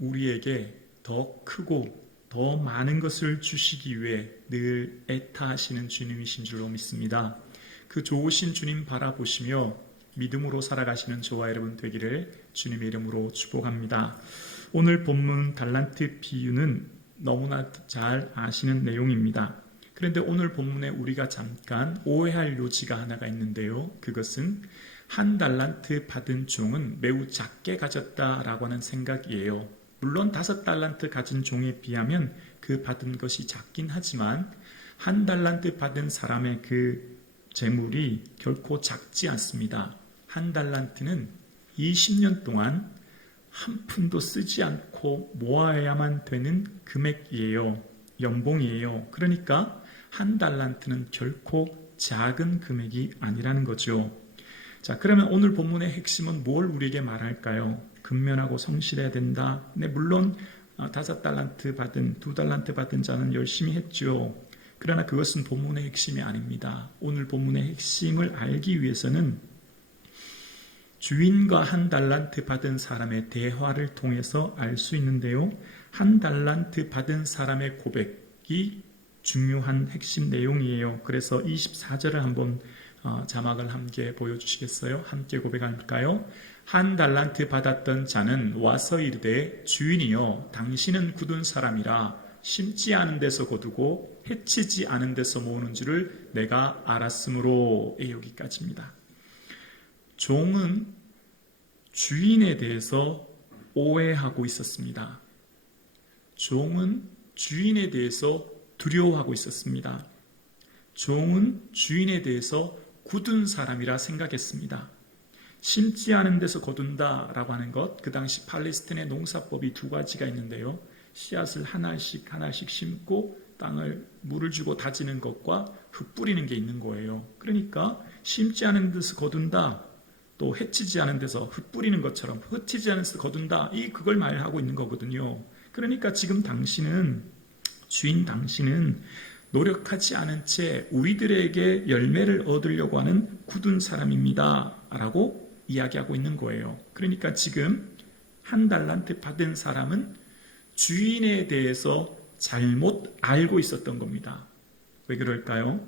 우리에게 더 크고 더 많은 것을 주시기 위해 늘 애타하시는 주님이신 줄로 믿습니다. 그 좋으신 주님 바라보시며 믿음으로 살아가시는 저와 여러분 되기를 주님의 이름으로 축복합니다. 오늘 본문 달란트 비유는 너무나 잘 아시는 내용입니다. 그런데 오늘 본문에 우리가 잠깐 오해할 요지가 하나가 있는데요. 그것은 한 달란트 받은 종은 매우 작게 가졌다라고 하는 생각이에요. 물론 5달란트 가진 종에 비하면 그 받은 것이 작긴 하지만 한 달란트 받은 사람의 그 재물이 결코 작지 않습니다. 한 달란트는 20년 동안 한 푼도 쓰지 않고 모아야만 되는 금액이에요. 연봉이에요. 그러니까 한 달란트는 결코 작은 금액이 아니라는 거죠. 자, 그러면 오늘 본문의 핵심은 뭘 우리에게 말할까요? 근면하고 성실해야 된다. 네, 물론 5달란트 받은, 2달란트 받은 자는 열심히 했죠. 그러나 그것은 본문의 핵심이 아닙니다. 오늘 본문의 핵심을 알기 위해서는 주인과 한 달란트 받은 사람의 대화를 통해서 알 수 있는데요. 한 달란트 받은 사람의 고백이 중요한 핵심 내용이에요. 그래서 24절을 한번 자막을 함께 보여주시겠어요? 함께 고백할까요? 한 달란트 받았던 자는 와서 이르되 주인이여 당신은 굳은 사람이라 심지 않은 데서 거두고 해치지 않은 데서 모으는 줄을 내가 알았으므로. 여기까지입니다. 종은 주인에 대해서 오해하고 있었습니다. 종은 주인에 대해서 두려워하고 있었습니다. 종은 주인에 대해서 굳은 사람이라 생각했습니다. 심지 않은 데서 거둔다 라고 하는 것, 그 당시 팔레스틴의 농사법이 2가지가 있는데요. 씨앗을 하나씩 심고 땅을 물을 주고 다지는 것과 흙 뿌리는 게 있는 거예요. 그러니까 심지 않은 데서 거둔다, 또 해치지 않은 데서 흙 뿌리는 것처럼 흩치지 않은 데서 거둔다, 그걸 말하고 있는 거거든요. 그러니까 지금 주인 당신은 노력하지 않은 채 우리들에게 열매를 얻으려고 하는 굳은 사람입니다 라고 이야기하고 있는 거예요. 그러니까 지금 한 달란트 받은 사람은 주인에 대해서 잘못 알고 있었던 겁니다. 왜 그럴까요?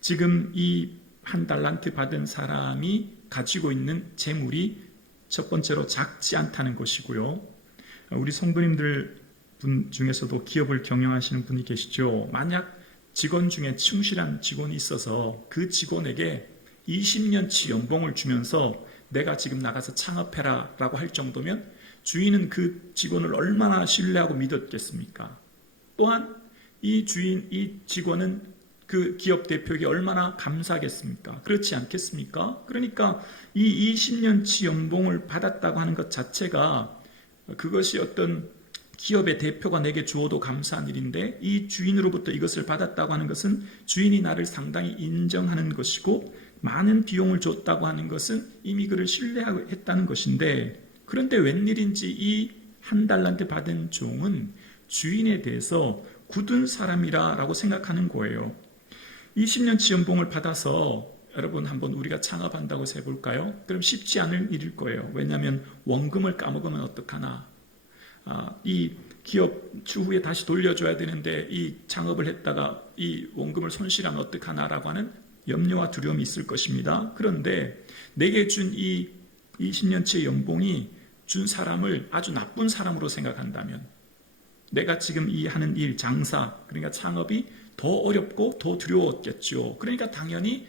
지금 이 한 달란트 받은 사람이 가지고 있는 재물이 첫 번째로 작지 않다는 것이고요. 우리 성도님들 분 중에서도 기업을 경영하시는 분이 계시죠. 만약 직원 중에 충실한 직원이 있어서 그 직원에게 20년치 연봉을 주면서 내가 지금 나가서 창업해라 라고 할 정도면 주인은 그 직원을 얼마나 신뢰하고 믿었겠습니까? 또한 이 직원은 그 기업 대표에게 얼마나 감사하겠습니까? 그렇지 않겠습니까? 그러니까 이 20년치 연봉을 받았다고 하는 것 자체가 그것이 어떤 기업의 대표가 내게 주어도 감사한 일인데 이 주인으로부터 이것을 받았다고 하는 것은 주인이 나를 상당히 인정하는 것이고 많은 비용을 줬다고 하는 것은 이미 그를 신뢰했다는 것인데, 그런데 웬일인지 이 한 달란트 받은 종은 주인에 대해서 굳은 사람이라고 생각하는 거예요. 20년치 연봉을 받아서 여러분 한번 우리가 창업한다고 해볼까요? 그럼 쉽지 않은 일일 거예요. 왜냐하면 원금을 까먹으면 어떡하나, 이 기업 추후에 다시 돌려줘야 되는데 이 창업을 했다가 이 원금을 손실하면 어떡하나라고 하는 염려와 두려움이 있을 것입니다. 그런데 내게 준 이 20년치의 연봉이 준 사람을 아주 나쁜 사람으로 생각한다면, 내가 지금 이 하는 일, 장사, 그러니까 창업이 더 어렵고 더 두려웠겠죠. 그러니까 당연히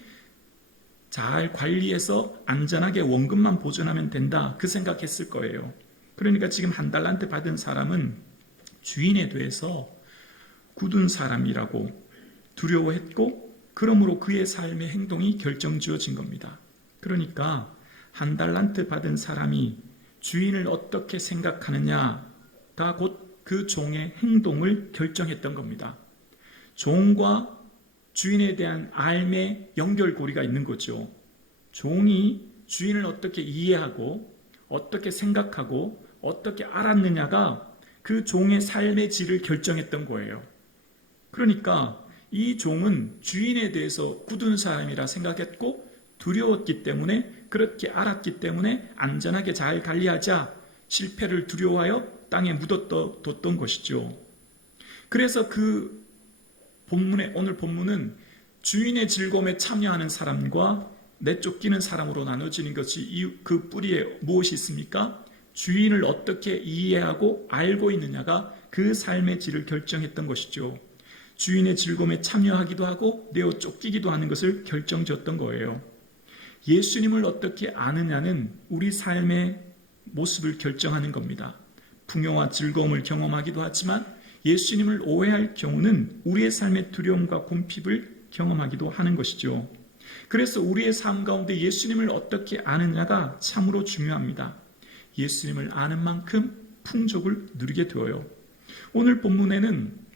잘 관리해서 안전하게 원금만 보존하면 된다, 그 생각했을 거예요. 그러니까 지금 한 달란트 받은 사람은 주인에 대해서 굳은 사람이라고 두려워했고, 그러므로 그의 삶의 행동이 결정지어진 겁니다. 그러니까 한 달란트 받은 사람이 주인을 어떻게 생각하느냐가 곧 그 종의 행동을 결정했던 겁니다. 종과 주인에 대한 알매 연결고리가 있는 거죠. 종이 주인을 어떻게 이해하고 어떻게 생각하고 어떻게 알았느냐가 그 종의 삶의 질을 결정했던 거예요. 그러니까 이 종은 주인에 대해서 굳은 사람이라 생각했고 두려웠기 때문에, 그렇게 알았기 때문에 안전하게 잘 관리하자, 실패를 두려워하여 땅에 묻어뒀던 것이죠. 그래서 그 오늘 본문은 주인의 즐거움에 참여하는 사람과 내쫓기는 사람으로 나눠지는 것이 그 뿌리에 무엇이 있습니까? 주인을 어떻게 이해하고 알고 있느냐가 그 삶의 질을 결정했던 것이죠. 주인의 즐거움에 참여하기도 하고 내어 쫓기기도 하는 것을 결정지었던 거예요. 예수님을 어떻게 아느냐는 우리 삶의 모습을 결정하는 겁니다. 풍요와 즐거움을 경험하기도 하지만 예수님을 오해할 경우는 우리의 삶의 두려움과 궁핍을 경험하기도 하는 것이죠. 그래서 우리의 삶 가운데 예수님을 어떻게 아느냐가 참으로 중요합니다. 예수님을 아는 만큼 풍족을 누리게 되어요. 오늘 본문에는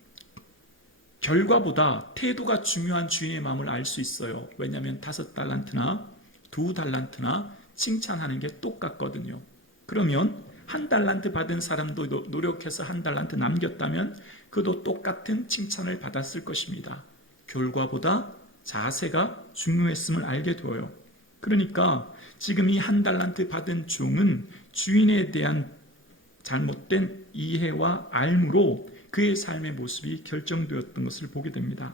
결과보다 태도가 중요한 주인의 마음을 알 수 있어요. 왜냐하면 5달란트나 2달란트나 칭찬하는 게 똑같거든요. 그러면 1달란트 받은 사람도 노력해서 1달란트 남겼다면 그도 똑같은 칭찬을 받았을 것입니다. 결과보다 자세가 중요했음을 알게 되어요. 그러니까 지금 이 1달란트 받은 종은 주인에 대한 잘못된 이해와 알므로 그의 삶의 모습이 결정되었던 것을 보게 됩니다.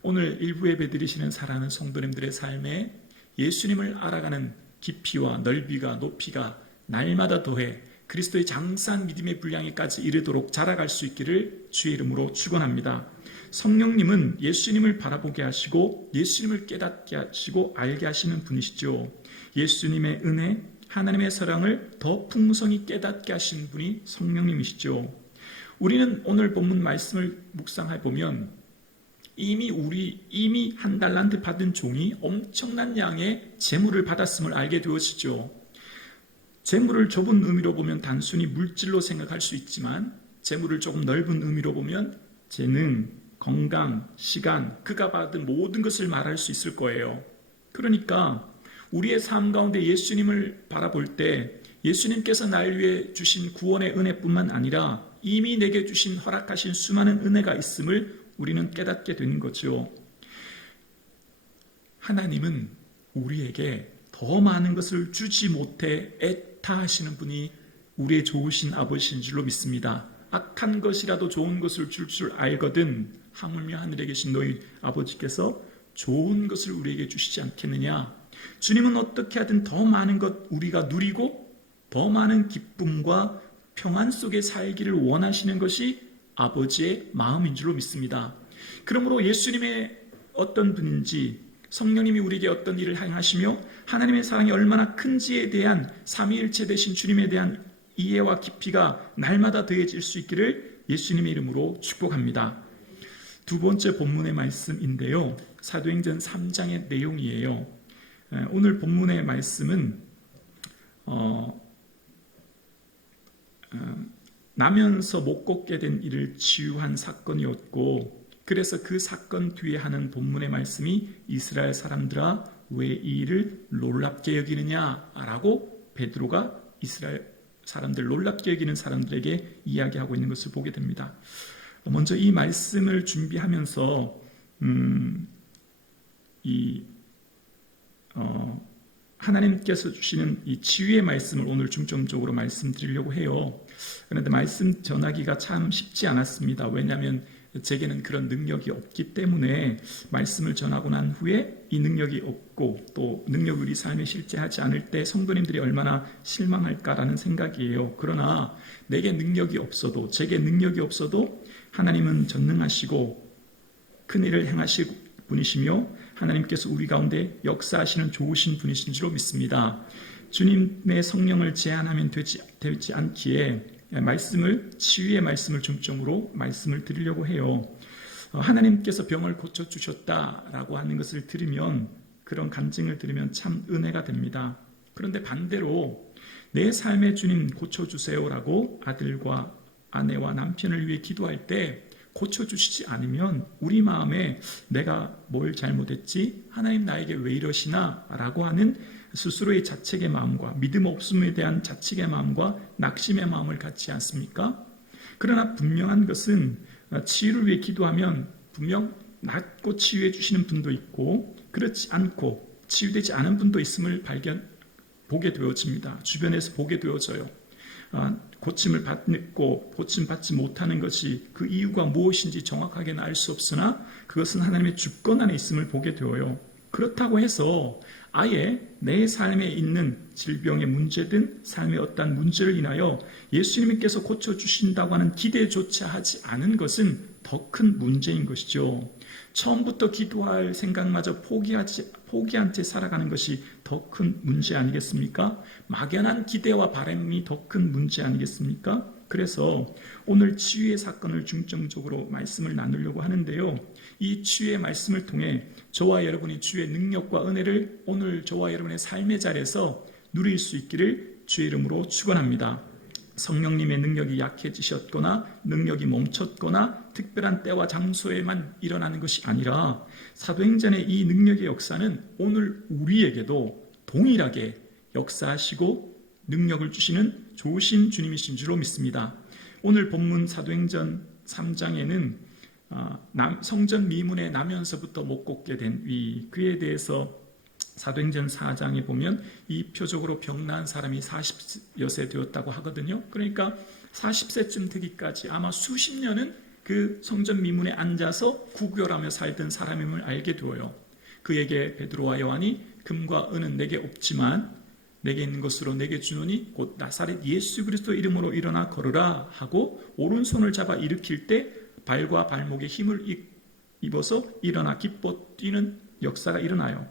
오늘 일부 예배 드리시는 사랑하는 성도님들의 삶에 예수님을 알아가는 깊이와 넓이가 높이가 날마다 더해 그리스도의 장사한 믿음의 분량에까지 이르도록 자라갈 수 있기를 주의 이름으로 축원합니다. 성령님은 예수님을 바라보게 하시고 예수님을 깨닫게 하시고 알게 하시는 분이시죠. 예수님의 은혜, 하나님의 사랑을 더 풍성히 깨닫게 하시는 분이 성령님이시죠. 우리는 오늘 본문 말씀을 묵상해 보면 이미 1달란트 받은 종이 엄청난 양의 재물을 받았음을 알게 되어지죠. 재물을 좁은 의미로 보면 단순히 물질로 생각할 수 있지만 재물을 조금 넓은 의미로 보면 재능, 건강, 시간, 그가 받은 모든 것을 말할 수 있을 거예요. 그러니까 우리의 삶 가운데 예수님을 바라볼 때 예수님께서 날 위해 주신 구원의 은혜뿐만 아니라 이미 내게 주신 허락하신 수많은 은혜가 있음을 우리는 깨닫게 되는 거죠. 하나님은 우리에게 더 많은 것을 주지 못해 애타하시는 분이 우리의 좋으신 아버지인 줄로 믿습니다. 악한 것이라도 좋은 것을 줄 알거든 하물며 하늘에 계신 너희 아버지께서 좋은 것을 우리에게 주시지 않겠느냐. 주님은 어떻게 하든 더 많은 것 우리가 누리고 더 많은 기쁨과 평안 속에 살기를 원하시는 것이 아버지의 마음인 줄로 믿습니다. 그러므로 예수님의 어떤 분인지 성령님이 우리에게 어떤 일을 행하시며 하나님의 사랑이 얼마나 큰지에 대한 삼위일체 되신 주님에 대한 이해와 깊이가 날마다 더해질 수 있기를 예수님의 이름으로 축복합니다. 두 번째 본문의 말씀인데요. 사도행전 3장의 내용이에요. 오늘 본문의 말씀은 나면서 못 걷게 된 이를 치유한 사건이었고 그래서 그 사건 뒤에 하는 본문의 말씀이 이스라엘 사람들아 왜 이 일을 놀랍게 여기느냐라고 베드로가 이스라엘 사람들 놀랍게 여기는 사람들에게 이야기하고 있는 것을 보게 됩니다. 먼저 이 말씀을 준비하면서 하나님께서 주시는 이 치유의 말씀을 오늘 중점적으로 말씀드리려고 해요. 그런데 말씀 전하기가 참 쉽지 않았습니다. 왜냐하면 제게는 그런 능력이 없기 때문에 말씀을 전하고 난 후에 이 능력이 없고 또 능력이 우리 삶에 실제하지 않을 때 성도님들이 얼마나 실망할까라는 생각이에요. 그러나 내게 능력이 없어도 제게 능력이 없어도 하나님은 전능하시고 큰 일을 행하실 분이시며 하나님께서 우리 가운데 역사하시는 좋으신 분이신 줄로 믿습니다. 주님의 성령을 제한하면 되지 않기에 치유의 말씀을 중점으로 말씀을 드리려고 해요. 하나님께서 병을 고쳐주셨다라고 하는 것을 들으면 그런 간증을 들으면 참 은혜가 됩니다. 그런데 반대로 내 삶의 주님 고쳐주세요라고 아들과 아내와 남편을 위해 기도할 때 고쳐주시지 않으면 우리 마음에 내가 뭘 잘못했지? 하나님 나에게 왜 이러시나? 라고 하는 스스로의 자책의 마음과 믿음 없음에 대한 자책의 마음과 낙심의 마음을 갖지 않습니까? 그러나 분명한 것은 치유를 위해 기도하면 분명 낫고 치유해 주시는 분도 있고 그렇지 않고 치유되지 않은 분도 있음을 보게 되어집니다. 주변에서 보게 되어져요. 고침을 받고 고침받지 못하는 것이 그 이유가 무엇인지 정확하게는 알 수 없으나 그것은 하나님의 주권 안에 있음을 보게 되어요. 그렇다고 해서 아예 내 삶에 있는 질병의 문제든 삶의 어떤 문제를 인하여 예수님께서 고쳐주신다고 하는 기대조차 하지 않은 것은 더 큰 문제인 것이죠. 처음부터 기도할 생각마저 포기한 채 살아가는 것이 더 큰 문제 아니겠습니까? 막연한 기대와 바람이 더 큰 문제 아니겠습니까? 그래서 오늘 치유의 사건을 중점적으로 말씀을 나누려고 하는데요. 이 치유의 말씀을 통해 저와 여러분이 주의 능력과 은혜를 오늘 저와 여러분의 삶의 자리에서 누릴 수 있기를 주의 이름으로 축원합니다. 성령님의 능력이 약해지셨거나 능력이 멈췄거나 특별한 때와 장소에만 일어나는 것이 아니라 사도행전의 이 능력의 역사는 오늘 우리에게도 동일하게 역사하시고 능력을 주시는 좋으신 주님이신 줄로 믿습니다. 오늘 본문 사도행전 3장에는 성전 미문에 나면서부터 못 걷게 된 그에 대해서 사도행전 4장에 보면 이 표적으로 병난 사람이 40여세 되었다고 하거든요. 그러니까 40세쯤 되기까지 아마 수십 년은 그 성전 미문에 앉아서 구걸하며 살던 사람임을 알게 되어요. 그에게 베드로와 요한이 금과 은은 내게 없지만 내게 있는 것으로 내게 주노니 곧 나사렛 예수 그리스도 이름으로 일어나 걸으라 하고 오른손을 잡아 일으킬 때 발과 발목에 힘을 입어서 일어나 기뻐 뛰는 역사가 일어나요.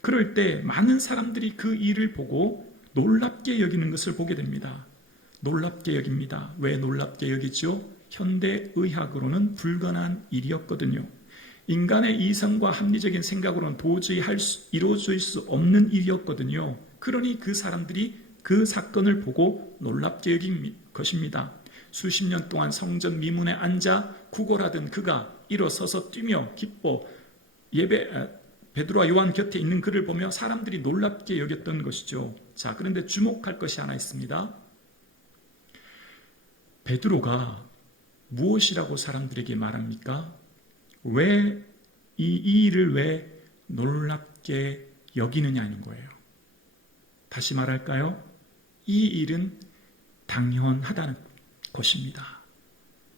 그럴 때 많은 사람들이 그 일을 보고 놀랍게 여기는 것을 보게 됩니다. 놀랍게 여깁니다. 왜 놀랍게 여기죠? 현대의학으로는 불가능한 일이었거든요. 인간의 이성과 합리적인 생각으로는 도저히 이루어질 수 없는 일이었거든요. 그러니 그 사람들이 그 사건을 보고 놀랍게 여긴 것입니다. 수십 년 동안 성전 미문에 앉아 구걸하던 그가 일어서서 뛰며 기뻐 베드로와 요한 곁에 있는 그를 보며 사람들이 놀랍게 여겼던 것이죠. 자, 그런데 주목할 것이 하나 있습니다. 베드로가 무엇이라고 사람들에게 말합니까? 왜 이 일을 왜 놀랍게 여기느냐는 거예요. 다시 말할까요? 이 일은 당연하다는 것입니다.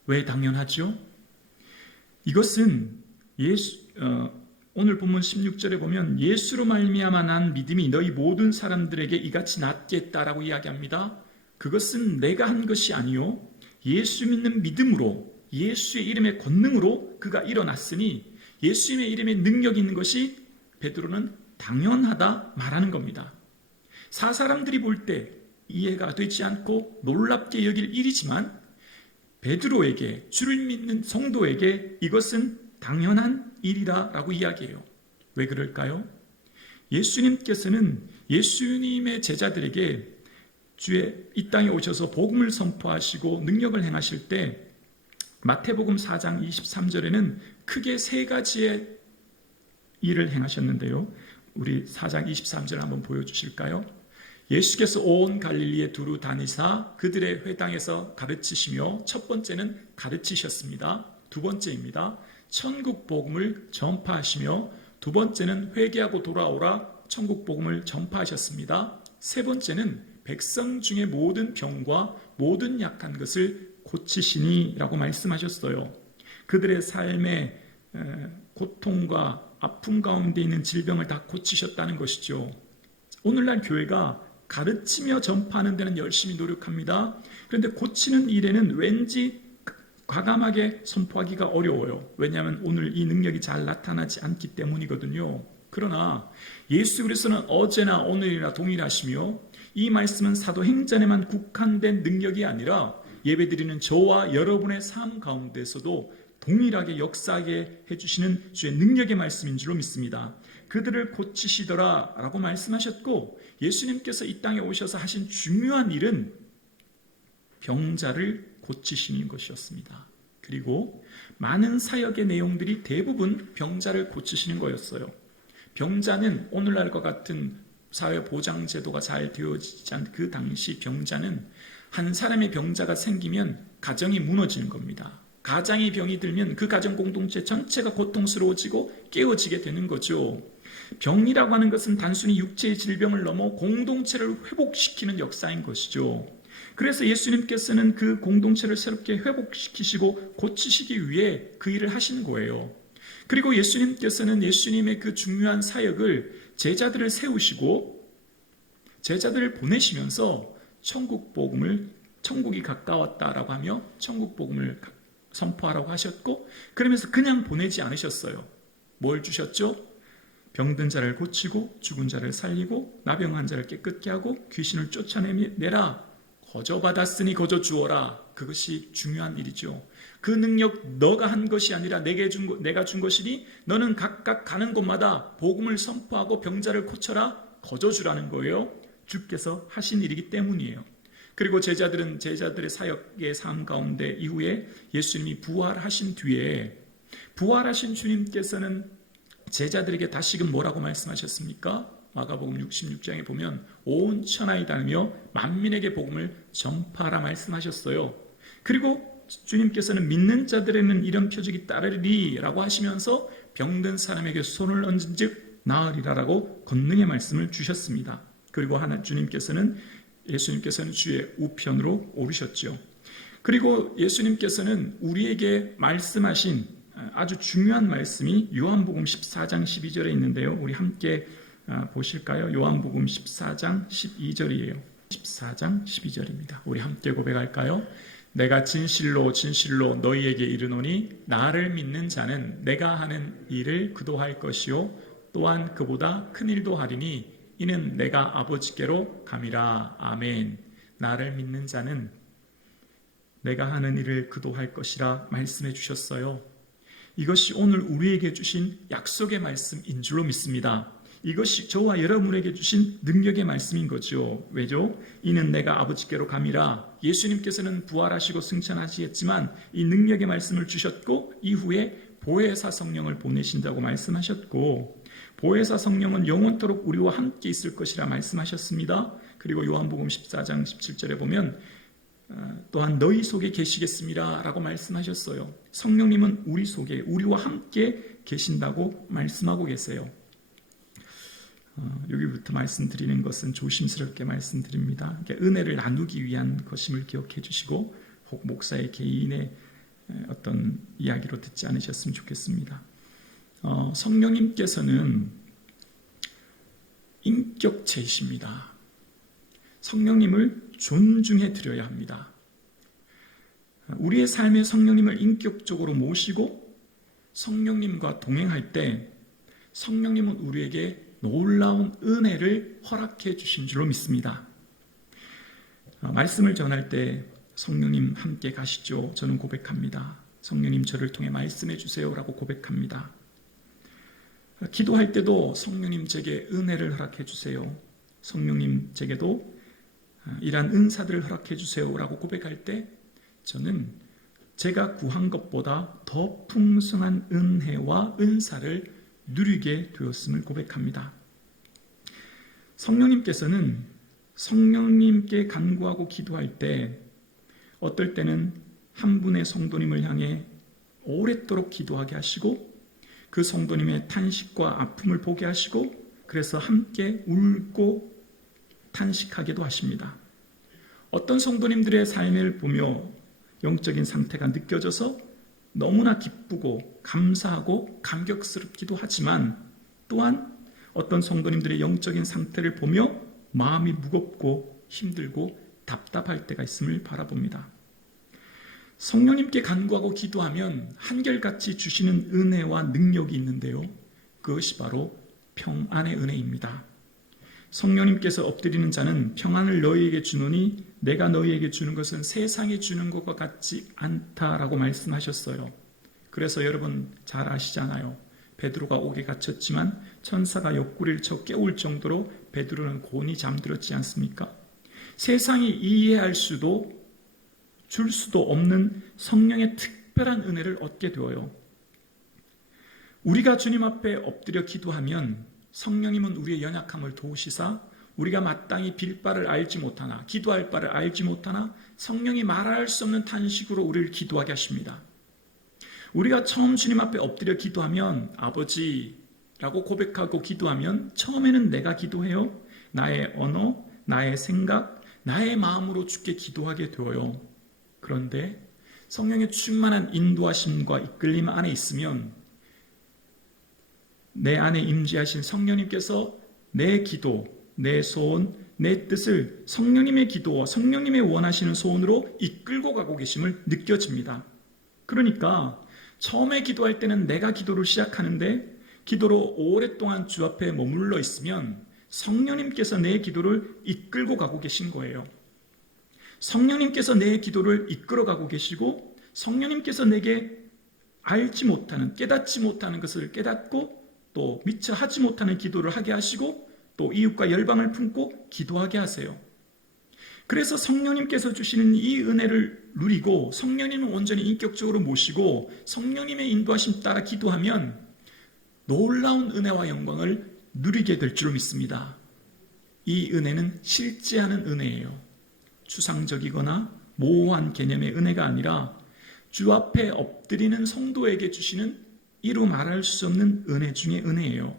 왜 당연하죠? 이것은 오늘 본문 16절에 보면 예수로 말미암아 난 믿음이 너희 모든 사람들에게 이같이 낫겠다라고 이야기합니다. 그것은 내가 한 것이 아니요 예수 믿는 믿음으로 예수의 이름의 권능으로 그가 일어났으니 예수님의 이름에 능력이 있는 것이 베드로는 당연하다 말하는 겁니다. 사람들이 볼 때 이해가 되지 않고 놀랍게 여길 일이지만 베드로에게 주를 믿는 성도에게 이것은 당연한 일이라고 이야기해요. 왜 그럴까요? 예수님께서는 예수님의 제자들에게 이 땅에 오셔서 복음을 선포하시고 능력을 행하실 때 마태복음 4장 23절에는 크게 세 가지의 일을 행하셨는데요. 우리 4장 23절 한번 보여주실까요? 예수께서 온 갈릴리에 두루 다니사 그들의 회당에서 가르치시며 첫 번째는 가르치셨습니다. 두 번째입니다. 천국 복음을 전파하시며 두 번째는 회개하고 돌아오라 천국 복음을 전파하셨습니다. 세 번째는 백성 중에 모든 병과 모든 약한 것을 고치시니 라고 말씀하셨어요. 그들의 삶의 고통과 아픔 가운데 있는 질병을 다 고치셨다는 것이죠. 오늘날 교회가 가르치며 전파하는 데는 열심히 노력합니다. 그런데 고치는 일에는 왠지 과감하게 선포하기가 어려워요. 왜냐하면 오늘 이 능력이 잘 나타나지 않기 때문이거든요. 그러나 예수 그리스도는 어제나 오늘이나 동일하시며 이 말씀은 사도행전에만 국한된 능력이 아니라 예배드리는 저와 여러분의 삶 가운데서도 동일하게 역사하게 해주시는 주의 능력의 말씀인 줄로 믿습니다. 그들을 고치시더라 라고 말씀하셨고 예수님께서 이 땅에 오셔서 하신 중요한 일은 병자를 고치시는 것이었습니다. 그리고 많은 사역의 내용들이 대부분 병자를 고치시는 거였어요. 병자는 오늘날과 같은 사회보장제도가 잘 되어지지 않은 그 당시 병자는 한 사람의 병자가 생기면 가정이 무너지는 겁니다. 가장이 병이 들면 그 가정 공동체 전체가 고통스러워지고 깨어지게 되는 거죠. 병이라고 하는 것은 단순히 육체의 질병을 넘어 공동체를 회복시키는 역사인 것이죠. 그래서 예수님께서는 그 공동체를 새롭게 회복시키시고 고치시기 위해 그 일을 하신 거예요. 그리고 예수님께서는 예수님의 그 중요한 사역을 제자들을 세우시고 제자들을 보내시면서 천국이 가까웠다라고 하며 천국 복음을 선포하라고 하셨고, 그러면서 그냥 보내지 않으셨어요. 뭘 주셨죠? 병든 자를 고치고 죽은 자를 살리고 나병한 자를 깨끗게 하고 귀신을 쫓아내라. 거저 받았으니 거저 주어라. 그것이 중요한 일이죠. 그 능력 너가 한 것이 아니라 내가 준 것이니 너는 각각 가는 곳마다 복음을 선포하고 병자를 고쳐라. 거저 주라는 거예요. 주께서 하신 일이기 때문이에요. 그리고 제자들은 제자들의 사역의 삶 가운데 이후에 예수님이 부활하신 뒤에 부활하신 주님께서는 제자들에게 다시금 뭐라고 말씀하셨습니까? 마가복음 66장에 보면 온 천하에 다니며 만민에게 복음을 전파하라 말씀하셨어요. 그리고 주님께서는 믿는 자들에는 이런 표적이 따르리니 라고 하시면서 병든 사람에게 손을 얹은 즉 나으리라 라고 권능의 말씀을 주셨습니다. 그리고 예수님께서는 주의 우편으로 오르셨죠. 그리고 예수님께서는 우리에게 말씀하신 아주 중요한 말씀이 요한복음 14장 12절에 있는데요. 우리 함께 보실까요? 요한복음 14장 12절이에요. 14장 12절입니다. 우리 함께 고백할까요? 내가 진실로 진실로 너희에게 이르노니 나를 믿는 자는 내가 하는 일을 그도 할 것이요 또한 그보다 큰 일도 하리니 이는 내가 아버지께로 감이라. 아멘. 나를 믿는 자는 내가 하는 일을 그도 할 것이라 말씀해 주셨어요. 이것이 오늘 우리에게 주신 약속의 말씀인 줄로 믿습니다. 이것이 저와 여러분에게 주신 능력의 말씀인 거죠. 왜죠? 이는 내가 아버지께로 감이라. 예수님께서는 부활하시고 승천하시겠지만 이 능력의 말씀을 주셨고 이후에 보혜사 성령을 보내신다고 말씀하셨고, 보혜사 성령은 영원토록 우리와 함께 있을 것이라 말씀하셨습니다. 그리고 요한복음 14장 17절에 보면 또한 너희 속에 계시겠습니다 라고 말씀하셨어요. 성령님은 우리 속에 우리와 함께 계신다고 말씀하고 계세요. 여기부터 말씀드리는 것은 조심스럽게 말씀드립니다. 은혜를 나누기 위한 것임을 기억해 주시고 혹 목사의 개인의 어떤 이야기로 듣지 않으셨으면 좋겠습니다. 성령님께서는 인격체이십니다. 성령님을 존중해 드려야 합니다. 우리의 삶에 성령님을 인격적으로 모시고 성령님과 동행할 때 성령님은 우리에게 놀라운 은혜를 허락해 주신 줄로 믿습니다. 말씀을 전할 때 성령님 함께 가시죠. 저는 고백합니다. 성령님 저를 통해 말씀해 주세요 라고 고백합니다. 기도할 때도 성령님 제게 은혜를 허락해 주세요. 성령님 제게도 이러한 은사들을 허락해 주세요 라고 고백할 때 저는 제가 구한 것보다 더 풍성한 은혜와 은사를 누리게 되었음을 고백합니다. 성령님께서는 성령님께 간구하고 기도할 때 어떨 때는 한 분의 성도님을 향해 오랫도록 기도하게 하시고 그 성도님의 탄식과 아픔을 보게 하시고 그래서 함께 울고 탄식하기도 하십니다. 어떤 성도님들의 삶을 보며 영적인 상태가 느껴져서 너무나 기쁘고 감사하고 감격스럽기도 하지만 또한 어떤 성도님들의 영적인 상태를 보며 마음이 무겁고 힘들고 답답할 때가 있음을 바라봅니다. 성령님께 간구하고 기도하면 한결같이 주시는 은혜와 능력이 있는데요. 그것이 바로 평안의 은혜입니다. 성령님께서 엎드리는 자는 평안을 너희에게 주노니 내가 너희에게 주는 것은 세상이 주는 것과 같지 않다라고 말씀하셨어요. 그래서 여러분 잘 아시잖아요. 베드로가 옥에 갇혔지만 천사가 옆구리를 쳐 깨울 정도로 베드로는 곤히 잠들었지 않습니까? 세상이 이해할 수도 줄 수도 없는 성령의 특별한 은혜를 얻게 되어요. 우리가 주님 앞에 엎드려 기도하면 성령님은 우리의 연약함을 도우시사 우리가 마땅히 빌 바를 알지 못하나 기도할 바를 알지 못하나 성령이 말할 수 없는 탄식으로 우리를 기도하게 하십니다. 우리가 처음 주님 앞에 엎드려 기도하면 아버지라고 고백하고 기도하면 처음에는 내가 기도해요. 나의 언어, 나의 생각, 나의 마음으로 주께 기도하게 되어요. 그런데 성령의 충만한 인도하심과 이끌림 안에 있으면 내 안에 임재하신 성령님께서 내 기도, 내 소원, 내 뜻을 성령님의 기도와 성령님의 원하시는 소원으로 이끌고 가고 계심을 느껴집니다. 그러니까 처음에 기도할 때는 내가 기도를 시작하는데 기도로 오랫동안 주 앞에 머물러 있으면 성령님께서 내 기도를 이끌고 가고 계신 거예요. 성령님께서 내 기도를 이끌어 가고 계시고 성령님께서 내게 알지 못하는, 깨닫지 못하는 것을 깨닫고 또 미처 하지 못하는 기도를 하게 하시고 또 이웃과 열방을 품고 기도하게 하세요. 그래서 성령님께서 주시는 이 은혜를 누리고 성령님을 온전히 인격적으로 모시고 성령님의 인도하심 따라 기도하면 놀라운 은혜와 영광을 누리게 될 줄로 믿습니다. 이 은혜는 실제하는 은혜예요. 추상적이거나 모호한 개념의 은혜가 아니라 주 앞에 엎드리는 성도에게 주시는 이루 말할 수 없는 은혜 중의 은혜예요.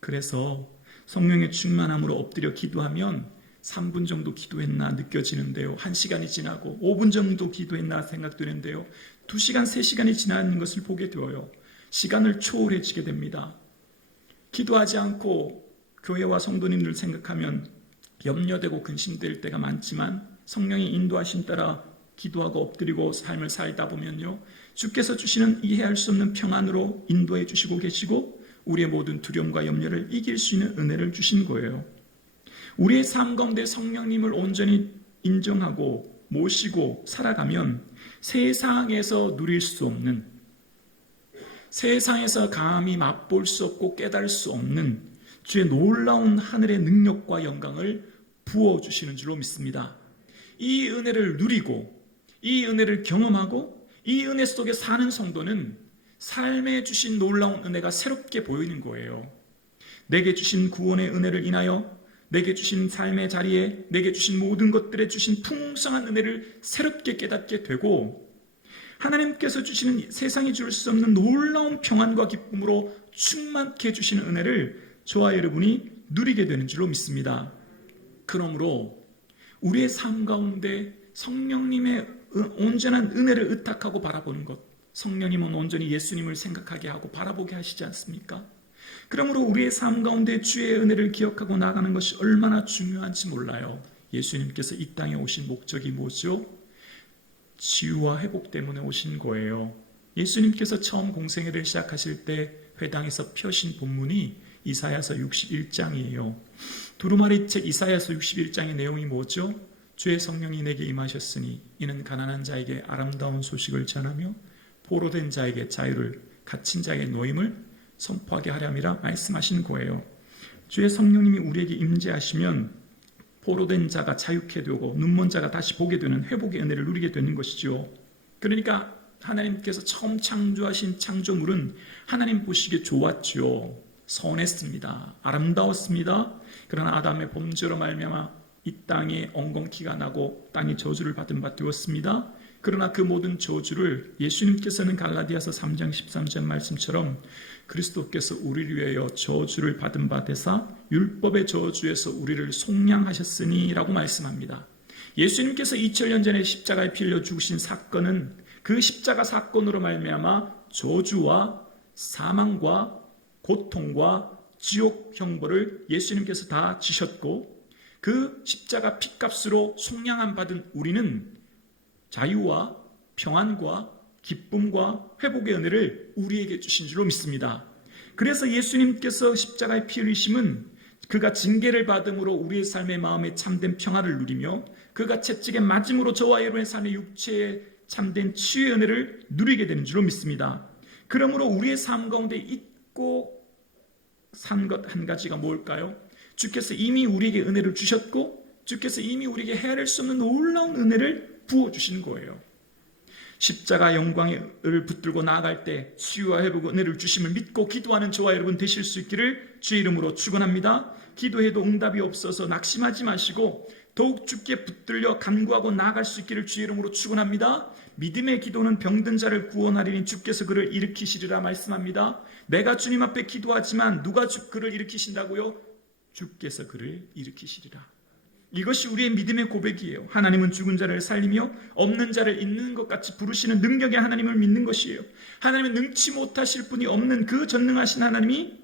그래서 성령의 충만함으로 엎드려 기도하면 3분 정도 기도했나 느껴지는데요. 1시간이 지나고 5분 정도 기도했나 생각되는데요. 2시간, 3시간이 지나는 것을 보게 되어요. 시간을 초월해지게 됩니다. 기도하지 않고 교회와 성도님들을 생각하면 염려되고 근심될 때가 많지만 성령의 인도하심 따라 기도하고 엎드리고 삶을 살다 보면요, 주께서 주시는 이해할 수 없는 평안으로 인도해 주시고 계시고 우리의 모든 두려움과 염려를 이길 수 있는 은혜를 주신 거예요. 우리의 삶 가운데 성령님을 온전히 인정하고 모시고 살아가면 세상에서 누릴 수 없는, 세상에서 감히 맛볼 수 없고 깨달을 수 없는 주의 놀라운 하늘의 능력과 영광을 부어주시는 줄로 믿습니다. 이 은혜를 누리고 이 은혜를 경험하고 이 은혜 속에 사는 성도는 삶에 주신 놀라운 은혜가 새롭게 보이는 거예요. 내게 주신 구원의 은혜를 인하여 내게 주신 삶의 자리에 내게 주신 모든 것들에 주신 풍성한 은혜를 새롭게 깨닫게 되고 하나님께서 주시는 세상이 줄 수 없는 놀라운 평안과 기쁨으로 충만케 해주시는 은혜를 저와 여러분이 누리게 되는 줄로 믿습니다. 그러므로 우리의 삶 가운데 성령님의 온전한 은혜를 의탁하고 바라보는 것, 성령님은 온전히 예수님을 생각하게 하고 바라보게 하시지 않습니까? 그러므로 우리의 삶 가운데 주의 은혜를 기억하고 나가는 것이 얼마나 중요한지 몰라요. 예수님께서 이 땅에 오신 목적이 뭐죠? 치유와 회복 때문에 오신 거예요. 예수님께서 처음 공생애를 시작하실 때 회당에서 펴신 본문이 이사야서 61장이에요. 두루마리 책 이사야서 61장의 내용이 뭐죠? 주의 성령이 내게 임하셨으니 이는 가난한 자에게 아름다운 소식을 전하며 포로된 자에게 자유를, 갇힌 자에게 노임을 선포하게 하렴이라 말씀하신 거예요. 주의 성령님이 우리에게 임재하시면 포로된 자가 자유케 되고 눈먼 자가 다시 보게 되는 회복의 은혜를 누리게 되는 것이죠. 그러니까 하나님께서 처음 창조하신 창조물은 하나님 보시기에 좋았죠. 선했습니다. 아름다웠습니다. 그러나 아담의 범죄로 말미암아 이 땅에 엉겅퀴가 나고 땅이 저주를 받은 바 되었습니다. 그러나 그 모든 저주를 예수님께서는 갈라디아서 3장 13절 말씀처럼 그리스도께서 우리를 위하여 저주를 받은 바 되사 율법의 저주에서 우리를 속량하셨으니 라고 말씀합니다. 예수님께서 2000년 전에 십자가에 피 흘려 죽으신 사건은 그 십자가 사건으로 말미암아 저주와 사망과 고통과 지옥 형벌을 예수님께서 다 지셨고 그 십자가 피값으로 속량함 받은 우리는 자유와 평안과 기쁨과 회복의 은혜를 우리에게 주신 줄로 믿습니다. 그래서 예수님께서 십자가의 피 흘리심은 그가 징계를 받음으로 우리의 삶의 마음에 참된 평화를 누리며 그가 채찍에 맞음으로 저와 여러분의 삶의 육체에 참된 치유의 은혜를 누리게 되는 줄로 믿습니다. 그러므로 우리의 삶 가운데 잊고 산 것 한 가지가 뭘까요? 주께서 이미 우리에게 은혜를 주셨고 주께서 이미 우리에게 헤아릴 수 없는 놀라운 은혜를 부어주시는 거예요. 십자가 영광을 붙들고 나아갈 때 치유와 회복 은혜를 주심을 믿고 기도하는 저와 여러분 되실 수 있기를 주의 이름으로 축원합니다. 기도해도 응답이 없어서 낙심하지 마시고 더욱 주께 붙들려 간구하고 나아갈 수 있기를 주의 이름으로 축원합니다. 믿음의 기도는 병든 자를 구원하리니 주께서 그를 일으키시리라 말씀합니다. 내가 주님 앞에 기도하지만 누가 그를 일으키신다고요? 주께서 그를 일으키시리라. 이것이 우리의 믿음의 고백이에요. 하나님은 죽은 자를 살리며 없는 자를 있는 것 같이 부르시는 능력의 하나님을 믿는 것이에요. 하나님은 능치 못하실 분이 없는 그 전능하신 하나님이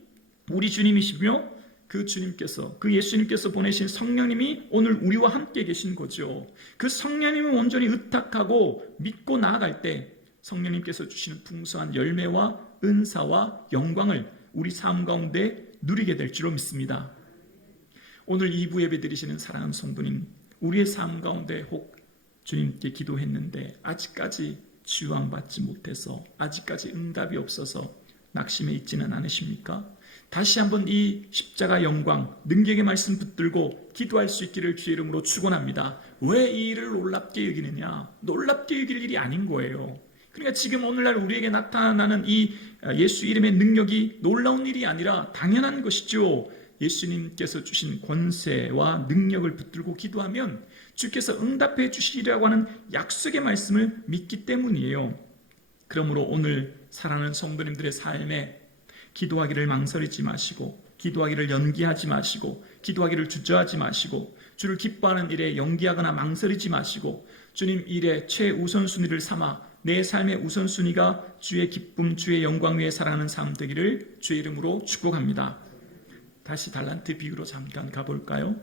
우리 주님이시며 그 주님께서, 그 예수님께서 보내신 성령님이 오늘 우리와 함께 계신 거죠. 그 성령님을 온전히 의탁하고 믿고 나아갈 때 성령님께서 주시는 풍성한 열매와 은사와 영광을 우리 삶 가운데 누리게 될 줄로 믿습니다. 오늘 2부 예배 드리시는 사랑하는 성도님, 우리의 삶 가운데 혹 주님께 기도했는데 아직까지 지원받지 못해서, 아직까지 응답이 없어서 낙심해 있지는 않으십니까? 다시 한번 이 십자가 영광, 능력의 말씀 붙들고 기도할 수 있기를 주의 이름으로 축원합니다. 왜 이 일을 놀랍게 여기느냐? 놀랍게 여길 일이 아닌 거예요. 그러니까 지금 오늘날 우리에게 나타나는 이 예수 이름의 능력이 놀라운 일이 아니라 당연한 것이죠. 예수님께서 주신 권세와 능력을 붙들고 기도하면 주께서 응답해 주시리라고 하는 약속의 말씀을 믿기 때문이에요. 그러므로 오늘 사랑하는 성도님들의 삶에 기도하기를 망설이지 마시고, 기도하기를 연기하지 마시고, 기도하기를 주저하지 마시고, 주를 기뻐하는 일에 연기하거나 망설이지 마시고, 주님 일에 최우선순위를 삼아 내 삶의 우선순위가 주의 기쁨, 주의 영광 위에 살아가는 삶 되기를 주의 이름으로 축복합니다. 다시 달란트 비유로 잠깐 가볼까요?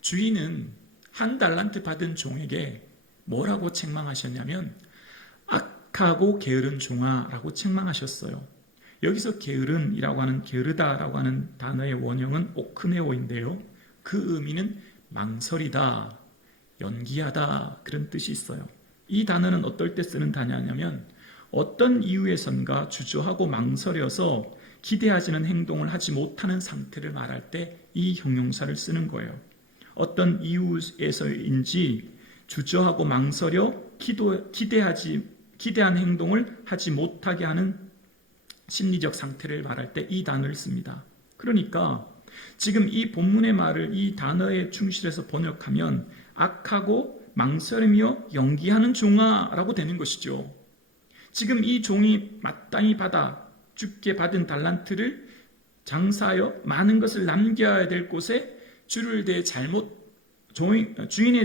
주인은 한 달란트 받은 종에게 뭐라고 책망하셨냐면 악하고 게으른 종아라고 책망하셨어요. 여기서 게으른이라고 하는, 게으르다라고 하는 단어의 원형은 오크네오인데요. 그 의미는 망설이다, 연기하다, 그런 뜻이 있어요. 이 단어는 어떨 때 쓰는 단어냐면 어떤 이유에선가 주저하고 망설여서 기대하지는 행동을 하지 못하는 상태를 말할 때 이 형용사를 쓰는 거예요. 어떤 이유에서인지 주저하고 망설여 기대한 행동을 하지 못하게 하는 심리적 상태를 말할 때 이 단어를 씁니다. 그러니까 지금 이 본문의 말을 이 단어에 충실해서 번역하면 악하고 망설이며 연기하는 종아라고 되는 것이죠. 지금 이 종이 마땅히 받아 주께 받은 달란트를 장사하여 많은 것을 남겨야 될 곳에 주인에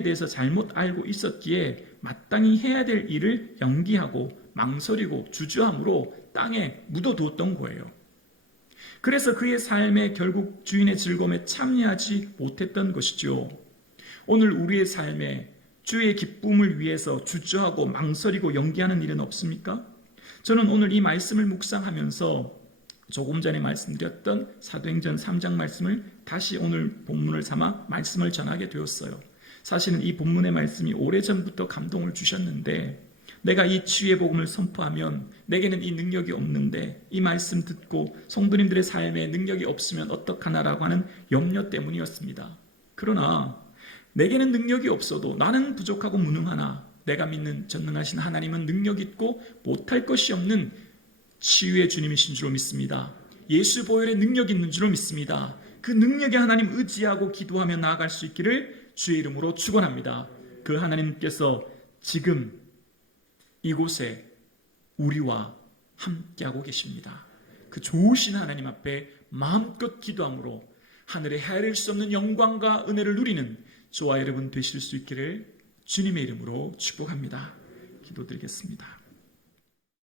대해서 잘못 알고 있었기에 마땅히 해야 될 일을 연기하고 망설이고 주저함으로 땅에 묻어두었던 거예요. 그래서 그의 삶에 결국 주인의 즐거움에 참여하지 못했던 것이죠. 오늘 우리의 삶에 주의 기쁨을 위해서 주저하고 망설이고 연기하는 일은 없습니까? 저는 오늘 이 말씀을 묵상하면서 조금 전에 말씀드렸던 사도행전 3장 말씀을 다시 오늘 본문을 삼아 말씀을 전하게 되었어요. 사실은 이 본문의 말씀이 오래전부터 감동을 주셨는데 내가 이 치유의 복음을 선포하면 내게는 이 능력이 없는데 이 말씀 듣고 성도님들의 삶에 능력이 없으면 어떡하나라고 하는 염려 때문이었습니다. 그러나 내게는 능력이 없어도 나는 부족하고 무능하나 내가 믿는 전능하신 하나님은 능력 있고 못할 것이 없는 치유의 주님이신 줄로 믿습니다. 예수 보혈의 능력 있는 줄로 믿습니다. 그 능력의 하나님 의지하고 기도하며 나아갈 수 있기를 주의 이름으로 축원합니다. 그 하나님께서 지금 이곳에 우리와 함께하고 계십니다. 그 좋으신 하나님 앞에 마음껏 기도함으로 하늘에 헤아릴 수 없는 영광과 은혜를 누리는 저와 여러분 되실 수 있기를 주님의 이름으로 축복합니다. 기도드리겠습니다.